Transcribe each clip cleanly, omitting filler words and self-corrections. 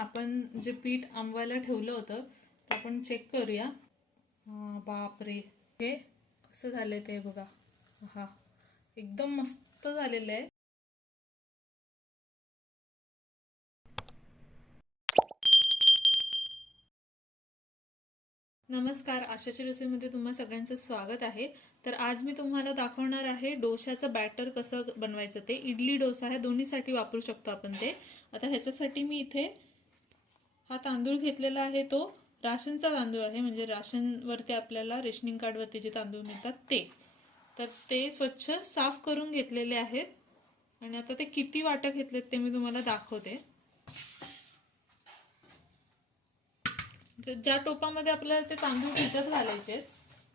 आपण जे पीठ आंबवायला ठेवलं होतं ते आपण चेक करूया। बापरे, हे कसं झालंय ते बघा। हा, एकदम मस्त झालेलं आहे। नमस्कार, आशाची रेसिपीमध्ये तुम्हा सगळ्यांचं स्वागत आहे। तर आज मी तुम्हाला दाखवणार आहे डोशाचं बॅटर कसं बनवायचं ते। इडली डोसा हे दोन्हीसाठी वापरू शकतो आपण ते। आता ह्याच्यासाठी मी इथे हा तांदूळ घेतलेला आहे, तो राशनचा तांदूळ आहे, म्हणजे राशनवरती आपल्याला रेशनिंग कार्डवरती जे तांदूळ मिळतात ते। तर ते स्वच्छ साफ करून घेतलेले आहेत आणि आता ते किती वाट्या घेतलेत ते मी तुम्हाला दाखवते। ज्या टोपामध्ये आपल्याला ते तांदूळ भिजत घालायचे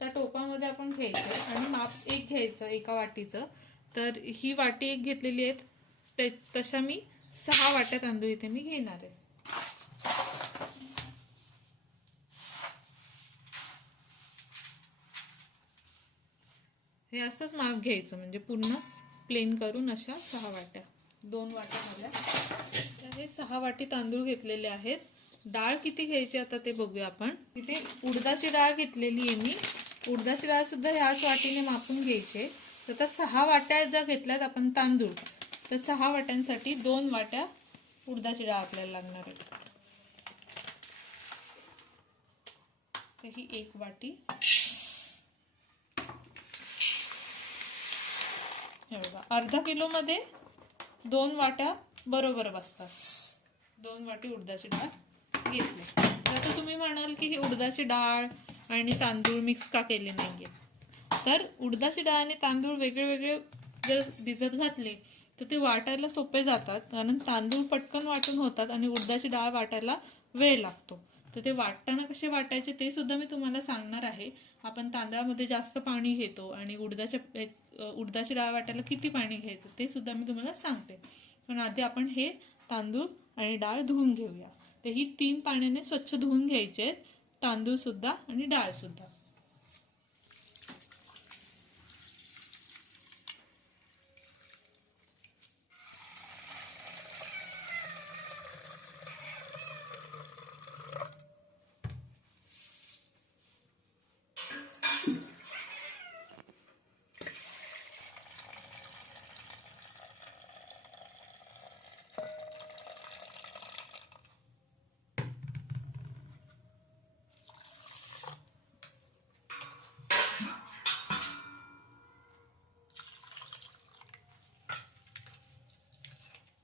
त्या टोपामध्ये आपण घ्यायचे आणि माप एक घ्यायचं एका वाटीचं। तर ही वाटी एक घेतलेली आहे, तशा मी 6 वाट्या तांदूळ इथे मी घेणार आहे। हे असंच माप घ्यायचं, म्हणजे पूर्ण प्लेन करून अशा 6 वाट्या, 2 वाट्या झाल्या। तर हे 6 वाटी तांदूळ घेतलेले आहेत। डाळ किती घ्यायची आता ते बघूया आपण। इथे उडदाची डाळ घेतलेली आहे मी। उडदाची डाळ सुद्धा ह्याच वाटीने मापून घ्यायची। तर आता 6 वाट्या जर घेतल्यात आपण तांदूळ, तर 6 वाट्यांसाठी 2 वाट्या उडदाची डाळ आपल्याला लागणार आहे। तर ही 1 वाटी, हे बघा, अर्धा किलो मध्ये 2 वाट्या बरोबर बसतात। 2 वाटी उडदाची डाळ घेतली। तर आता तुम्ही म्हणाल की ही उडदाची डाळ आणि तांदूळ मिक्स का केले नाहीये। तर उडदाची डाळ आणि तांदूळ वेगळे वेगळे जर भिजत घातले तर ते वाटायला सोपे जातात, कारण तांदूळ पटकन वाटून होतात आणि उडदाची डाळ वाटायला वेळ लागतो। तर ते वाटताना कसे वाटायचे ते सुद्धा मी तुम्हाला सांगणार आहे। आपण तांदळामध्ये जास्त पाणी घेतो आणि उडदाची डाळ वाटायला किती पाणी घ्यायचं ते सुद्धा मी तुम्हाला सांगते। पण आधी आपण हे तांदूळ आणि डाळ धुवून घेऊया। तर ही 3 पाण्याने स्वच्छ धुवून घ्यायचे, तांदूळ सुद्धा आणि डाळ सुद्धा।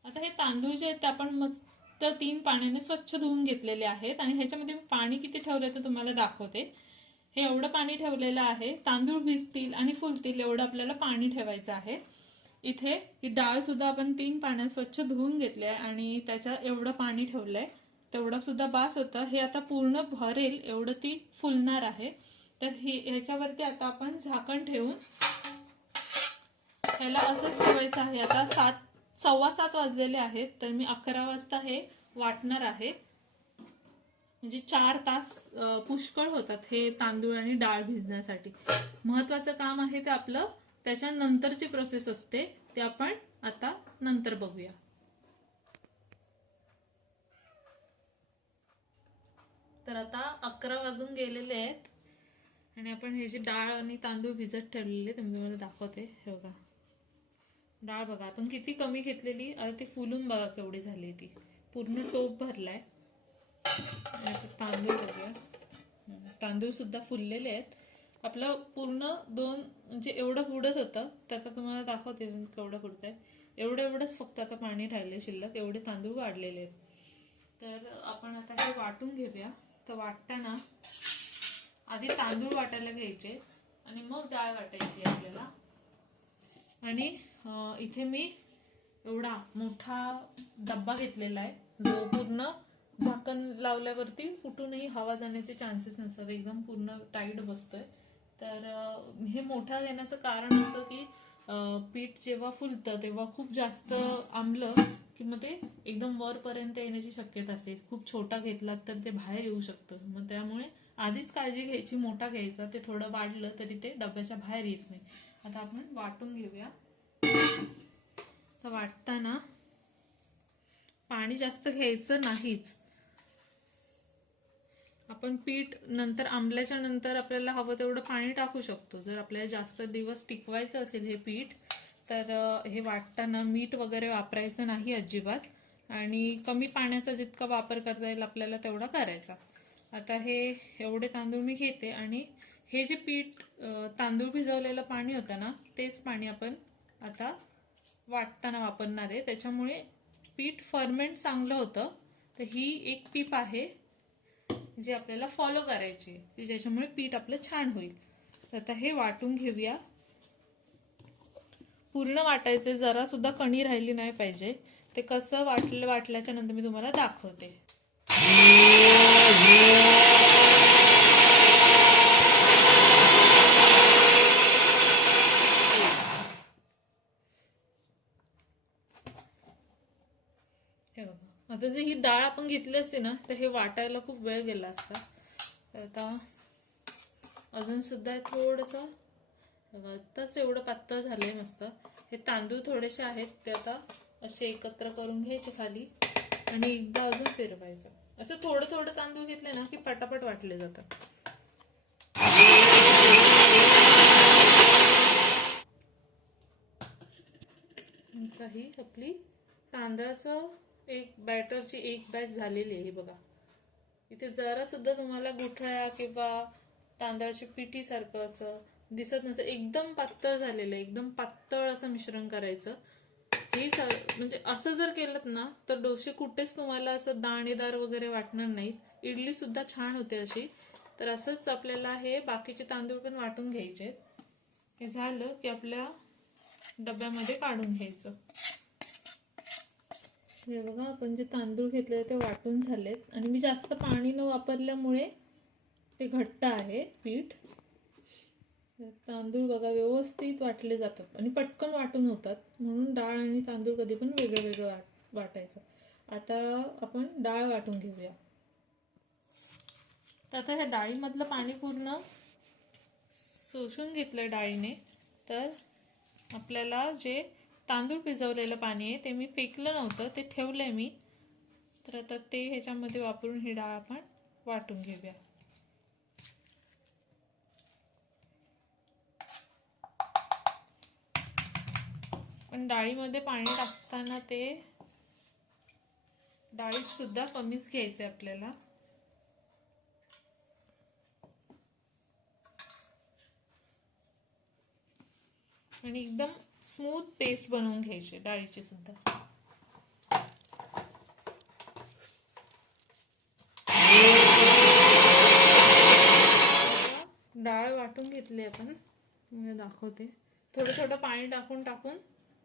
आता हे तांदूळ जे आहेत ते आपण मस्त 3 पाण्याने स्वच्छ धुवून घेतलेले आहेत आणि ह्याच्यामध्ये पाणी किती ठेवलंय ते तुम्हाला दाखवते। हे एवढं पाणी ठेवलेलं आहे, तांदूळ भिजतील आणि फुलतील एवढं आपल्याला पाणी ठेवायचं आहे। इथे ही डाळ सुद्धा आपण 3 पाण्यात स्वच्छ धुवून घेतले आणि त्याचं एवढं पाणी ठेवलंय, तेवढं सुद्धा बास होतं। हे आता पूर्ण भरेल एवढं ती फुलणार आहे। तर ह्याच्यावरती आता आपण झाकण ठेवून ह्याला असंच ठेवायचं आहे। आता 7:15 वाजलेले आहेत, तर मी 11 वाजता हे वाटणार आहे। म्हणजे 4 तास पुष्कळ होतात हे तांदूळ आणि डाळ भिजण्यासाठी। महत्वाचं काम आहे ते आपलं त्याच्यानंतरची प्रोसेस असते, ते आपण आता नंतर बघूया। तर आता 11 वाजून गेलेले आहेत आणि आपण हे जे डाळ आणि तांदूळ भिजत ठेवलेले ते मी तुम्हाला दाखवते। हे बघा, डाळ बघा आपण किती कमी घेतलेली, आता ती फुलून बघा केवढी झाली, ती पूर्ण टोप भरलाय। तांदूळ बघूया, तांदूळ सुद्धा फुललेले आहेत। आपलं पूर्ण 2 म्हणजे एवढं बुडत होतं, तर आता तुम्हाला दाखवते केवढं बुडतंय। एवढंच फक्त आता पाणी राहिले शिल्लक, एवढे तांदूळ वाढलेले आहेत। तर आपण आता हे वाटून घेऊया। तर वाटताना आधी तांदूळ वाटायला घ्यायचे आणि मग डाळ वाटायची आपल्याला। आणि इथे मी एवढा मोठा डब्बा घेतलेला आहे, जो पूर्ण झाकण लावल्यावरती कुठूनही हवा जाण्याचे चान्सेस नसतात, एकदम पूर्ण टाईट बसतोय। तर हे मोठा घेण्याचं कारण असं की पीठ जेव्हा फुलतं तेव्हा खूप जास्त आंबलं की मग ते एकदम वरपर्यंत येण्याची शक्यता असते। खूप छोटा घेतलात तर ते बाहेर येऊ शकतं, मग त्यामुळे आधीच काळजी घ्यायची, मोठा घ्यायचा, ते थोडं वाढलं तरी ते डब्याच्या बाहेर येत नाही। आता आपण वाटून घेऊया। तर वाटताना पाणी जास्त घ्यायचं नाहीच, आपण पीठ नंतर आंबल्याच्या नंतर आपल्याला हवं तेवढं पाणी टाकू शकतो. जर आपल्याला जास्त दिवस टिकवायचं असेल हे पीठ, तर हे वाटताना मीठ वगैरे वापरायचं नाही अजिबात, आणि कमी पाण्याचा जितका वापर करता येईल आपल्याला तेवढा करायचा. आता हे एवढे तांदूळ मी घेते, आणि हे जे पीठ तांदूळ भिजवलेलं पाणी होतं ना, तेच पाणी आपण आता वाटताना वापरणार आहे. त्याच्यामुळे पीठ फर्मेंट चांगलं होतं. तर ही एक टीप आहे जी आपल्याला फॉलो करायची, की ज्याच्यामुळे पीठ आपलं छान होईल. तर आता हे वाटून घेऊया. पूर्ण वाटायचे, जरा सुद्धा कणी राहिली नाही पाहिजे. ते कसं वाटल्याच्या नंतर मी तुम्हाला दाखवते. हे बघा, आता जी ही डाळ आपण घेतली असते ना, तर हे वाटायला खूप वेळ गेला असता. तर आता अजून सुद्धा थोडंसं बघा, आत्ताच एवढं पातळ झालंय मस्त. हे तांदूळ थोडेसे आहेत, ते आता असे एकत्र करून घ्यायचे खाली, आणि एकदा अजून फिरवायचं. असं थोडं थोडं तांदूळ घेतले ना की पटापट वाटले जातात. काही आपली तांदळाचं एक बॅटरची एक बॅच झालेली आहे. बघा, इथे जरा सुद्धा तुम्हाला गुठळ्या किंवा तांदळाची पिठी सारखं असं दिसत नसेल. एकदम पातळ झालेलं आहे, एकदम पातळ असं मिश्रण करायचं. हे म्हणजे असं जर केलं ना, तर डोसे कुठेच तुम्हाला असं दाणेदार वगैरे वाटणार नाहीत. इडली सुद्धा छान होते अशी. तर असंच आपल्याला हे बाकीचे तांदूळ पण वाटून घ्यायचे. हे झालं की आपल्या डब्यामध्ये काढून घ्यायचं. हे बघा, आपण जे तांदूळ घेतले ते वाटून झालेत, आणि मी जास्त पाणी न वापरल्यामुळे ते घट्ट आहे पीठ. तांदूळ बघा व्यवस्थित वाटले जातात आणि पटकन वाटून होतात, म्हणून डाळ आणि तांदूळ कधी पण वेगळं वेगळं वाटायचं. आता आपण डाळ वाटून घेऊया. तर आता ह्या डाळीमधलं पाणी पूर्ण शोषून घेतलं डाळीने. तर आपल्याला जे तांदूळ भिजवलेलं पाणी आहे ते मी फेकलं नव्हतं, ते ठेवलंय मी. तर आता ते ह्याच्यामध्ये वापरून ही डाळ आपण वाटून घेऊया. पण डाळीमध्ये पाणी टाकताना ते डाळीत सुद्धा कमीच घ्यायचे आपल्याला. आणि एकदम स्मूथ पेस्ट बनवून घ्यायची डाळीची सुद्धा. डाळ वाटून घेतली आपण, मी दाखवते. थोडं थोडं पाणी टाकून टाकून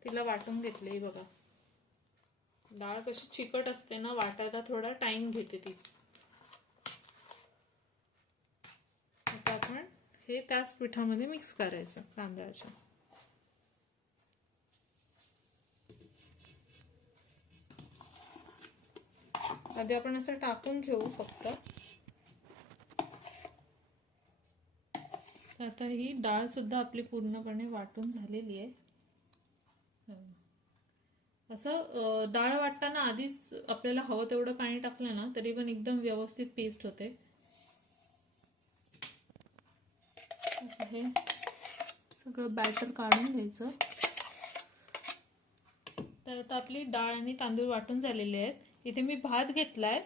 तिला वाटून घेतले. बघा, डाळ कशी चिकट असते ना, वाटायला थोडा टाइम घेते ती. आता आपण हे त्याच पिठामध्ये मिक्स करायचं तांदळाच्या. आधी आपण असं टाकून घेऊ फक्त. आता ही डाळ सुद्धा आपली पूर्णपणे वाटून झालेली आहे. असं डाळ वाटताना आधीच आपल्याला हवं तेवढं पाणी टाकलं ना, तरी पण एकदम व्यवस्थित पेस्ट होते. हे सगळं बॅटर काढून घ्यायचं. तर आता आपली डाळ आणि तांदूळ वाटून झालेले आहेत. इथे मी भात घेतलाय.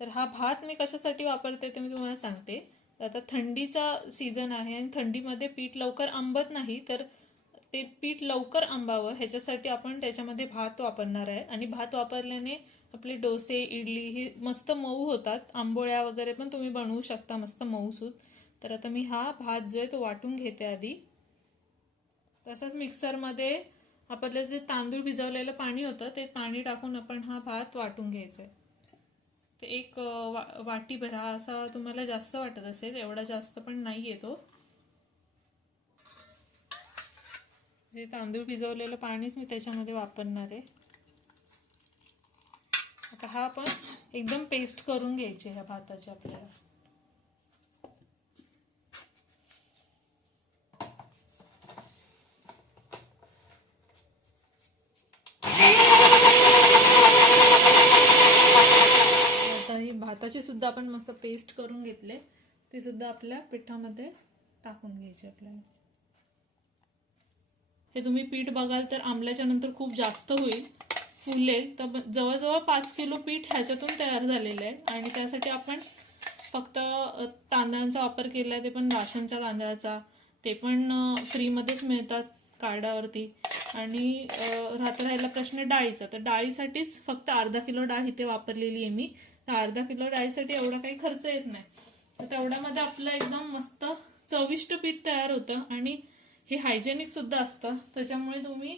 तर हा भात मी कशासाठी वापरते ते मी तुम्हाला सांगते. आता थंडीचा सीझन आहे आणि थंडीमध्ये पीठ लवकर आंबत नाही, तर ते पीठ लवकर आंबावं ह्याच्यासाठी आपण त्याच्यामध्ये भात वापरणार आहे. आणि भात वापरल्याने आपले डोसे, इडली ही मस्त मऊ होतात. आंबोळ्या वगैरे पण तुम्ही बनवू शकता मस्त मऊसूत. तर आता मी हा भात जो आहे तो वाटून घेते आधी. तसंच मिक्सरमध्ये आपल्याला जे तांदूळ भिजवलेलं पाणी होतं ते पाणी टाकून आपण हा भात वाटून घ्यायचा आहे. ते एक वाटी भरा, असा तुम्हाला जास्त वाटत असेल, एवढा जास्त पण नाही येतो. जे तांदूळ भिजवलेलं पाणीच मी त्याच्यामध्ये वापरणार आहे. आता हा आपण एकदम पेस्ट करून घ्यायची ह्या भाताची आपल्याला. ही भाताची सुद्धा आपण मस्त पेस्ट करून घेतले, ती सुद्धा आपल्या पिठामध्ये टाकून घ्यायची आपल्याला. हे तुम्ही पीठ बघाल तर आंबल्याच्या नंतर खूप जास्त होईल, फुलेल. तर जवळजवळ 5 किलो पीठ ह्याच्यातून तयार झालेलं आहे. आणि त्यासाठी आपण फक्त तांदळांचा वापर केला आहे, ते पण राशनच्या तांदळाचा. ते पण फ्रीमध्येच मिळतात कार्डावरती. आणि राहिला प्रश्न डाळीचा, तर डाळीसाठीच फक्त अर्धा किलो डाळ इथे वापरलेली आहे मी. तर अर्धा किलो डाळीसाठी एवढा काही खर्च येत नाही. तर तेवढ्यामध्ये आपलं एकदम मस्त चविष्ट पीठ तयार होतं. आणि हे हायजेनिक सुद्धा असतं, त्याच्यामुळे तुम्ही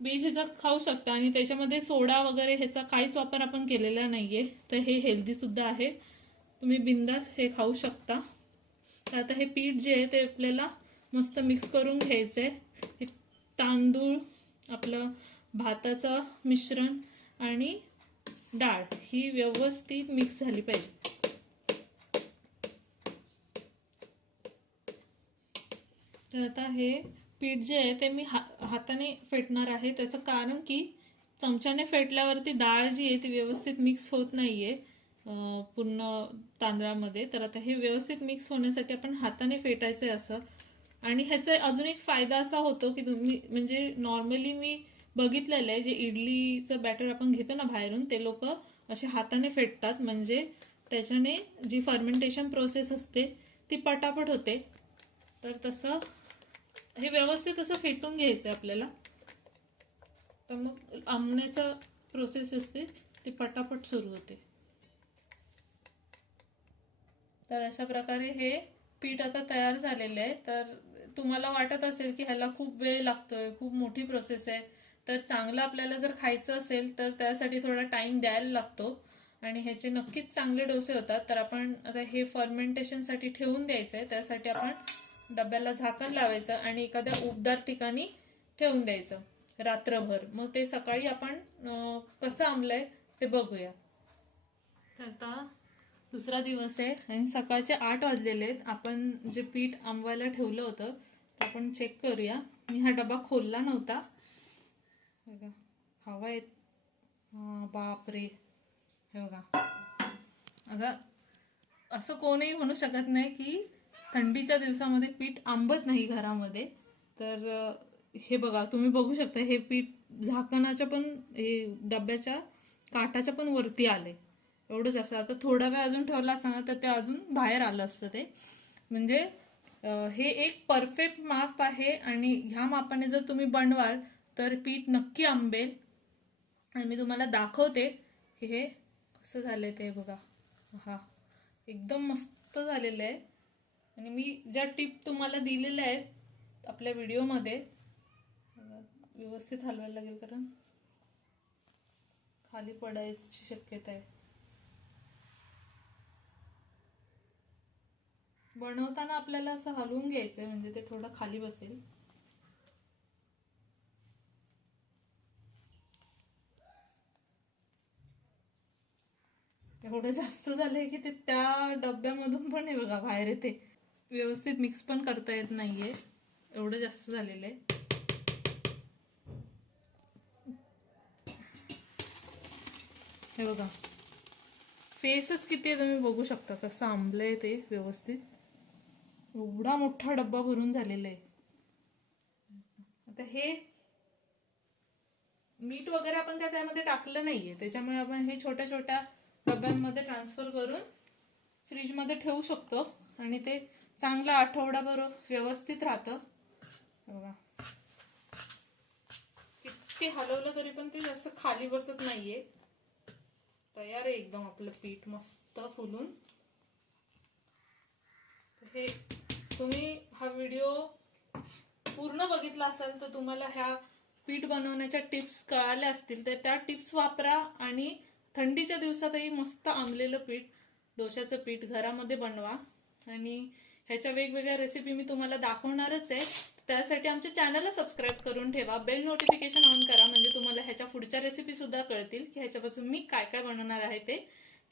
बेझिझक खाऊ शकता. आणि त्याच्यामध्ये सोडा वगैरे ह्याचा काहीच वापर आपण केलेला नाहीये, तर हे हेल्दी सुद्धा आहे. तुम्ही बिंदास हे खाऊ शकता. तर आता हे पीठ जे आहे ते आपल्याला मस्त मिक्स करून घ्यायचंय. तांदूळ, आपलं भाताचं मिश्रण आणि डाळ ही व्यवस्थित मिक्स झाली पाहिजे. तर आता हे पीठ जे आहे ते मी हाताने फेटणार आहे. त्याचं कारण की चमच्याने फेटल्यावरती डाळ जी आहे ती व्यवस्थित मिक्स होत नाहीये पूर्ण तांदळामध्ये. तर आता हे व्यवस्थित मिक्स होण्यासाठी आपण हाताने फेटायचंय असं. आणि ह्याचा अजून एक फायदा असा होतो की तुम्ही म्हणजे नॉर्मली मी बघितलेलं आहे, जे इडलीचं बॅटर आपण घेतो ना बाहेरून, ते लोक असे हाताने फेटतात, म्हणजे त्याच्याने जी फर्मेंटेशन प्रोसेस असते ती पटापट होते. तर तसं हे व्यवस्थित असं फेटून घ्यायचं आपल्याला. तर मग आंबण्याचं प्रोसेस असते ती पटापट सुरू होते. तर अशा प्रकारे हे पीठ आता तयार झालेलं आहे. तर तुम्हाला वाटत असेल की ह्याला खूप वेळ लागतोय, खूप मोठी प्रोसेस आहे, तर चांगलं आपल्याला जर खायचं असेल तर त्यासाठी थोडा टाइम द्यायला लागतो. आणि ह्याचे नक्कीच चांगले डोसे होतात. तर आपण आता हे फर्मेंटेशनसाठी ठेवून द्यायचं आहे. त्यासाठी आपण डब्याला झाकण लावायचं आणि एखाद्या उबदार ठिकाणी ठेवून द्यायचं रात्रभर. मग ते सकाळी आपण कसं आंबलंय ते बघूया. तर आता दुसरा दिवस आहे आणि सकाळचे 8 वाजलेले आहेत. आपण जे पीठ आंबवायला ठेवलं होतं ते आपण चेक करूया. मी हा डबा खोलला नव्हता बघा, हवा येत. बापरे, हे बघा. आता असं कोणीही म्हणू शकत नाही की थंडीच्या दिवसामध्ये पीठ आंबत नाही घरामध्ये. तर हे बघा, तुम्ही बघू शकता हे पीठ झाकणाच्या पण, हे डब्याच्या काठाच्या पण वरती आले. एवढंच असं. आता थोडा वेळ अजून ठेवला असता ना तर ते अजून बाहेर आलं असतं ते. म्हणजे हे एक परफेक्ट माप आहे. आणि ह्या मापाने जर तुम्ही बनवाल तर पीठ नक्की आंबेल. आणि मी तुम्हाला दाखवते की हे कसं झालंय ते बघा. हा एकदम मस्त झालेलं आहे. आणि मी ज्या टिप तुम्हाला दिलेल्या आहेत आपल्या व्हिडिओमध्ये, व्यवस्थित हलवायला लागेल कारण खाली पडायची शक्यता आहे. बनवताना आपल्याला असं हलवून घ्यायचंय म्हणजे ते थोडं खाली बसेल. एवढं जास्त झालंय की ते त्या डब्यामधून पण हे बघा बाहेर येते. व्यवस्थित मिक्स पण करता येत नाहीये, एवढं जास्त झालेलं आहे. हे बघा फेसच किती आहे तुम्ही बघू शकता कसं आंबलंय ते व्यवस्थित. एवढा मोठा डब्बा भरून झालेला आहे. आता हे मीठ वगैरे आपण काय त्यामध्ये टाकलं नाहीये, त्याच्यामुळे आपण हे छोट्या छोट्या डब्यांमध्ये ट्रान्सफर करून फ्रीजमध्ये ठेवू शकतो. आणि ते चांगला आठवडाभर व्यवस्थित राहतं. बघा किती हलवलं तरी पण ते जास्त खाली बसत नाहीये. तयार आहे एकदम आपलं पीठ मस्त फुलून. हे तुम्ही हा व्हिडिओ पूर्ण बघितला असाल तर तुम्हाला ह्या पीठ बनवण्याच्या टिप्स कळाल्या असतील. तर त्या टिप्स वापरा आणि थंडीच्या दिवसातही मस्त आंबलेलं पीठ, डोश्याचं पीठ घरामध्ये बनवा. आणि ह्याच्या वेगवेगळ्या रेसिपी मी तुम्हाला दाखवणारच आहे. त्यासाठी आमच्या चॅनलला सबस्क्राईब करून ठेवा, बेल नोटिफिकेशन ऑन करा, म्हणजे तुम्हाला ह्याच्या पुढच्या रेसिपी सुद्धा कळतील की ह्याच्यापासून मी काय काय बनवणार आहे ते.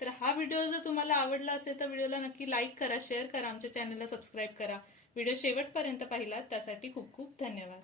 तर हा व्हिडिओ जर तुम्हाला आवडला असेल तर व्हिडिओला नक्की लाईक करा, शेअर करा, आमच्या चॅनलला सबस्क्राईब करा. व्हिडिओ शेवटपर्यंत पाहिलात त्यासाठी खूप खूप धन्यवाद.